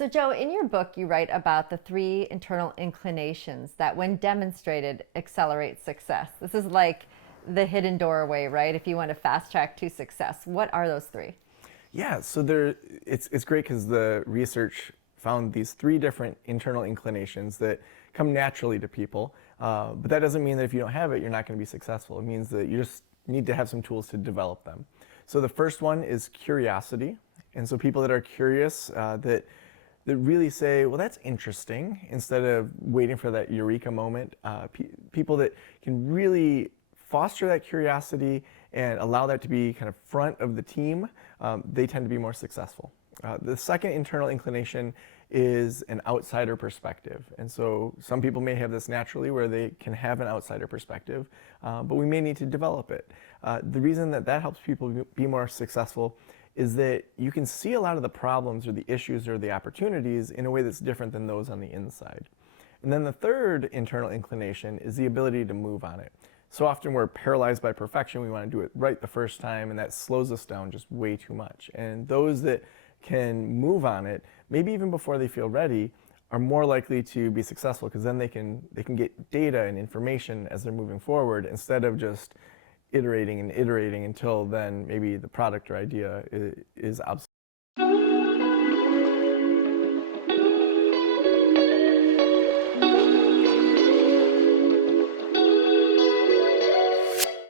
So, Joe, in your book, you write about the three internal inclinations that, when demonstrated, accelerate success. This is like the hidden doorway, right? If you want to fast track to success, what are those three? Yeah, so it's great because the research found these three different internal inclinations that come naturally to people. But that doesn't mean that if you don't have it, you're not going to be successful. It means that you just need to have some tools to develop them. So the first one is curiosity. And so people that are curious, that really say, well, that's interesting, instead of waiting for that eureka moment. People that can really foster that curiosity and allow that to be kind of front of the team, they tend to be more successful. The second internal inclination is an outsider perspective. And so some people may have this naturally where they can have an outsider perspective, but we may need to develop it. The reason that that helps people be more successful is that you can see a lot of the problems or the issues or the opportunities in a way that's different than those on the inside. And then the third internal inclination is the ability to move on it. So often we're paralyzed by perfection. We want to do it right the first time, and that slows us down just way too much. And those that can move on it, maybe even before they feel ready, are more likely to be successful, because then they can get data and information as they're moving forward, instead of just iterating and iterating until then maybe the product or idea is obsolete.